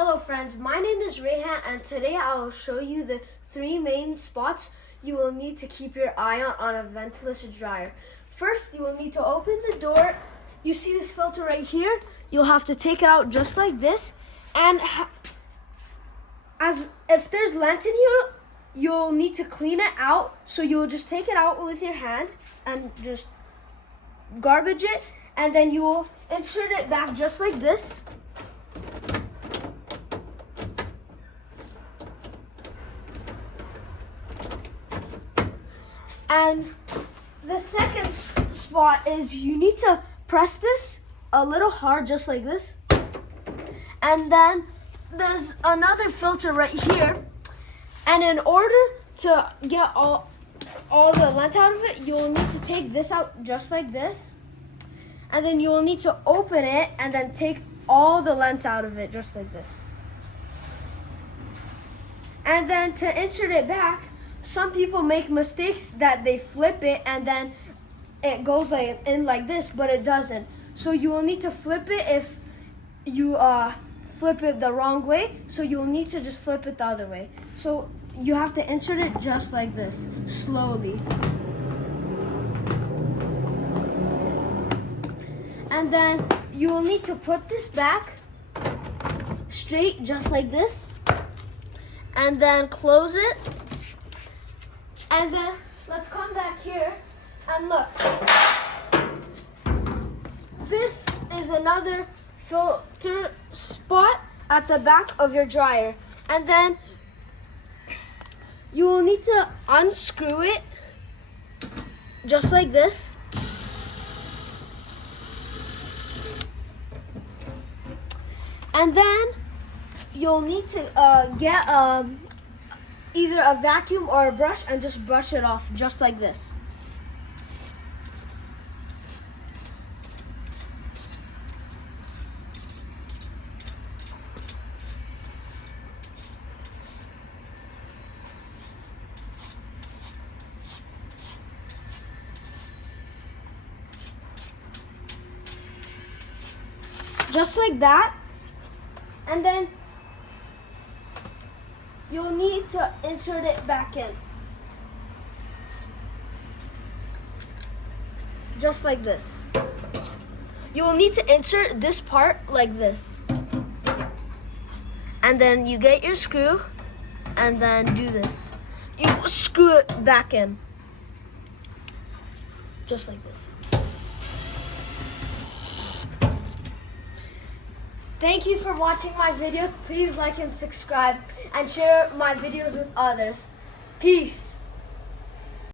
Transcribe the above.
Hello friends, my name is Rehan and today I will show you the 3 main spots you will need to keep your eye on a ventless dryer. First, you will need to open the door. You see this filter right here? You'll have to take it out just like this, and as if there's lint in here, you'll need to clean it out. So you'll just take it out with your hand and just garbage it, and then you will insert it back just like this. And the second spot is you need to press this a little hard, just like this. And then there's another filter right here. And in order to get all the lint out of it, you'll need to take this out just like this. And then you'll need to open it and then take all the lint out of it just like this. And then to insert it back, some people make mistakes that they flip it and then it goes in like this, but it doesn't. So you will need to flip it if you flip it the wrong way. So you'll need to just flip it the other way. So you have to insert it just like this, slowly. And then you will need to put this back straight, just like this. And then close it. And then let's come back here and look. This is another filter spot at the back of your dryer. And then you will need to unscrew it just like this. And then you'll need to get either a vacuum or a brush and just brush it off just like this. Just like that. And then you'll need to insert it back in. Just like this. You will need to insert this part like this. And then you get your screw and then do this. You screw it back in. Just like this. Thank you for watching my videos. Please like and subscribe and share my videos with others. Peace.